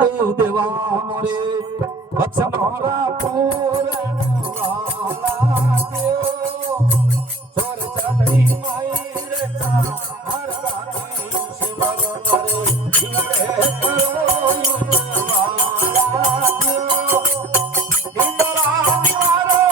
देवा मोरे वचनोरा पूरे वाला देव छोर चढ़ी माई रे हर रानी शिवर मोरे जिंदे करो वाला देव इंद्रा मारो